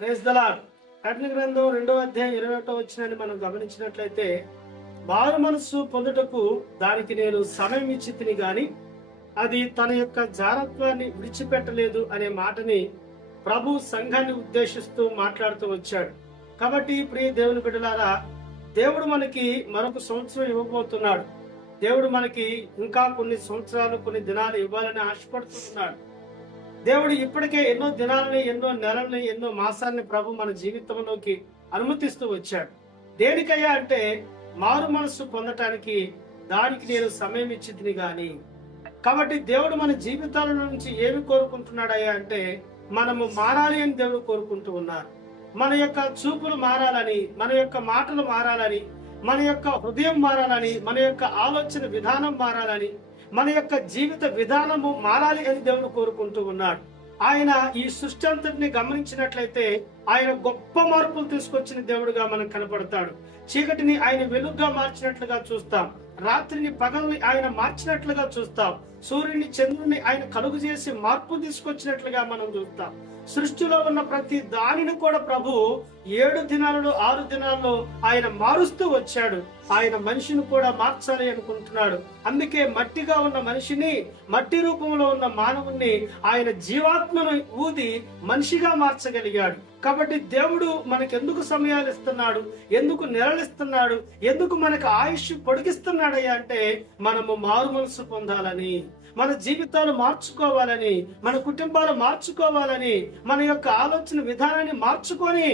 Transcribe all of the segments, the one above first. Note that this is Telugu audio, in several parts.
Praise the lord. ప్రకటన గ్రంథం 2వ అధ్యాయం 21వ వచనాన్ని మనం గమనించినట్లయితే, మారు మనస్సు పొందుటకు దానికి నేను సమయం ఇచ్చితిని గాని అది తన యొక్క జారత్వాన్ని విడిచిపెట్టలేదు అనే మాటని ప్రభు సంఘాన్ని ఉద్దేశిస్తూ మాట్లాడుతూ వచ్చాడు. కాబట్టి ప్రియ దేవుని బిడ్డలారా, దేవుడు మనకి మరొక సంవత్సరం ఇవ్వబోతున్నాడు. దేవుడు మనకి ఇంకా కొన్ని సంవత్సరాలు, కొన్ని దినాలు ఇవ్వాలని ఆశపడుతున్నాడు. దేవుడు ఇప్పటికే ఎన్నో దినాలని, ఎన్నో నెలల్ని, ఎన్నో మాసాలని ప్రభు మన జీవితంలోకి అనుమతిస్తూ వచ్చాడు. దేనికయ్యా అంటే మారు మనస్సు పొందటానికి దానికి నేను సమయం ఇచ్చింది గాని. కాబట్టి దేవుడు మన జీవితాల నుంచి ఏమి కోరుకుంటున్నాడయ్యా అంటే మనము మారాలి అని దేవుడు కోరుకుంటూ ఉన్నారు. మన యొక్క చూపులు మారాలని, మన యొక్క మాటలు మారాలని, మన యొక్క హృదయం మారాలని, మన యొక్క ఆలోచన విధానం మారాలని, మన యొక్క జీవిత విధానము మారాలి అని దేవుడు కోరుకుంటూ ఉన్నాడు. ఆయన ఈ సృష్టి అంతటిని గమనించినట్లయితే ఆయన గొప్ప మార్పులు తీసుకొచ్చిన దేవుడుగా మనకు కనపడతాడు. చీకటిని ఆయన వెలుగుగా మార్చినట్లుగా చూస్తాం. రాత్రిని పగల్ని ఆయన మార్చినట్లుగా చూస్తాం. సూర్యుని చంద్రుని ఆయన కలుగు చేసి మార్పు తీసుకొచ్చినట్లుగా మనం చూస్తాం. సృష్టిలో ఉన్న ప్రతి దానిని కూడా ప్రభు 7 దినాలలో 6 దినాల్లో ఆయన మారుస్తూ వచ్చాడు. ఆయన మనిషిని కూడా మార్చాలి అనుకుంటున్నాడు. అందుకే మట్టిగా ఉన్న మనిషిని, మట్టి రూపంలో ఉన్న మానవుణ్ణి ఆయన జీవాత్మను ఊది మనిషిగా మార్చగలిగాడు. కాబట్టి దేవుడు మనకెందుకు సమయాలు ఇస్తున్నాడు, ఎందుకు నెలలు ఇస్తున్నాడు, ఎందుకు మనకు ఆయుష్ పొడిగిస్తున్నాడయ్యా అంటే మనము మారు మనసు పొందాలని, మన జీవితాలు మార్చుకోవాలని, మన కుటుంబాలు మార్చుకోవాలని, మన యొక్క ఆలోచన విధానాన్ని మార్చుకొని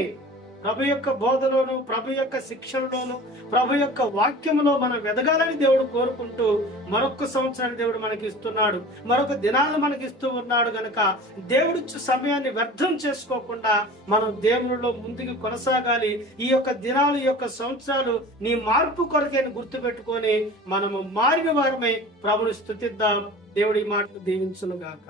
ప్రభు యొక్క బోధలోను, ప్రభు యొక్క శిక్షణలోను, ప్రభు యొక్క వాక్యంలో మనం ఎదగాలని దేవుడు కోరుకుంటూ మరొక సంవత్సరాన్ని దేవుడు మనకి ఇస్తున్నాడు. మరొక దినాలను మనకి ఇస్తూ ఉన్నాడు. గనక దేవుడిచ్చే సమయాన్ని వ్యర్థం చేసుకోకుండా మనం దేవునిలో ముందుకు కొనసాగాలి. ఈ యొక్క దినాలు, ఈ యొక్క సంవత్సరాలు నీ మార్పు కొరకైనా గుర్తు పెట్టుకొని మనము మారిన వారమై ప్రభుని స్తుతిద్దాం. దేవుడి మాటలు దీవించును గాక.